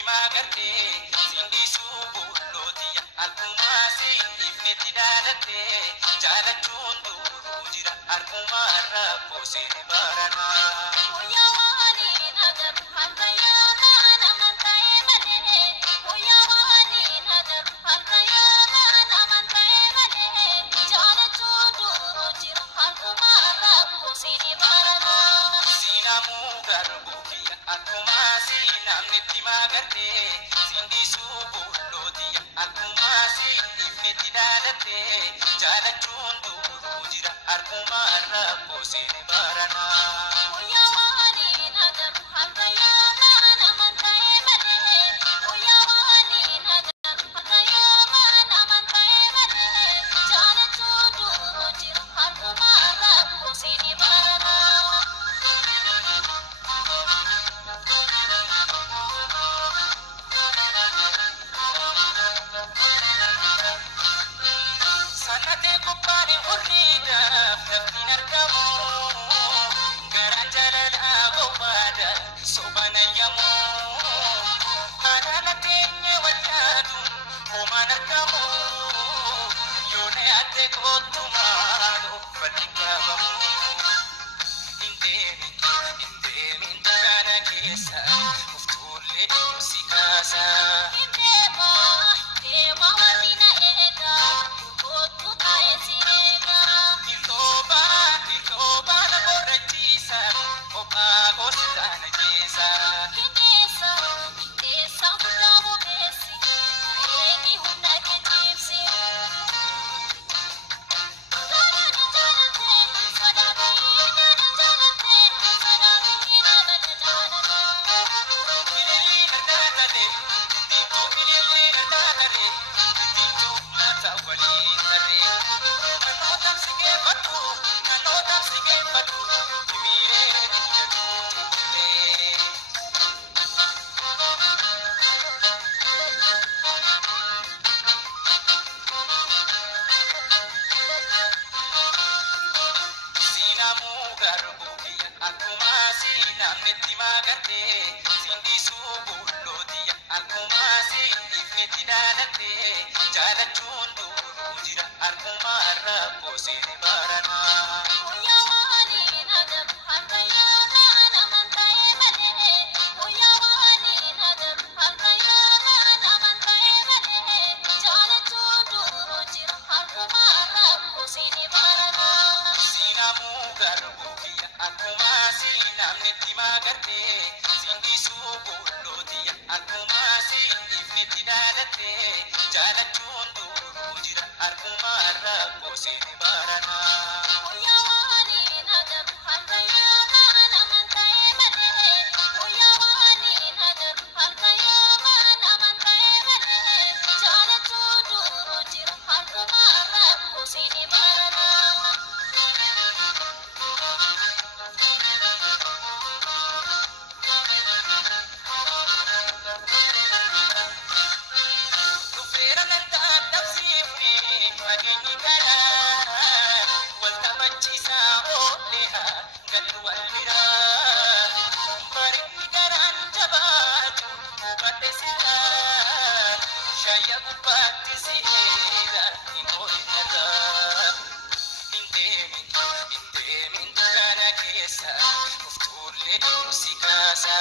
namatti magarte sindi subuloti arkuma sindi tidadate jalachun duru jira arkuma rabo sini barana oya wani nadam hakaya mana mantae male oya wani nadam hakaya mana mantae male jalachun duru jira arkuma rabo sini barana sinamu garbu Akuma si namnitti magarte sindi subuloti akuma si ifnetti dadate jalachun duru jira akuma rabo sini barana oya wani nadam hakaya mana mantae male oya wani nadam hakaya mana mantae male jalachun duru jira akuma rabo sini barana Sanate kupani urida nafni narkamu garanjalala gobada sobana yamu analatenya wajadu oma narkamu yone ate kotumalo fatikabamu indemi dana kesa uftule musikasa indema walina ega Iloba na borrachisa opa gosta na jesa Kitesa bravo besi Egi hunda ke tipsi namnitti magarte sindi subuloti akuma sindi ifnetti dadate jalachun duru jira akuma rabo sini barana oya wani nadam hakaya mana mantae male oya wani nadam hakaya mana mantae male jalachun duru jira akuma rabo sini barana sinamu garbu akuma namnitti magarte sindi subuloti akuma sindi ifnetti dadate jalachun duru jira akuma rabo sini barana oya wani nadam hakaya mana mantae male oya wani nadam hakaya mana mantae male jalachun duru jira akuma rabo sini barana Indemi dukana kesa uftulle musikasa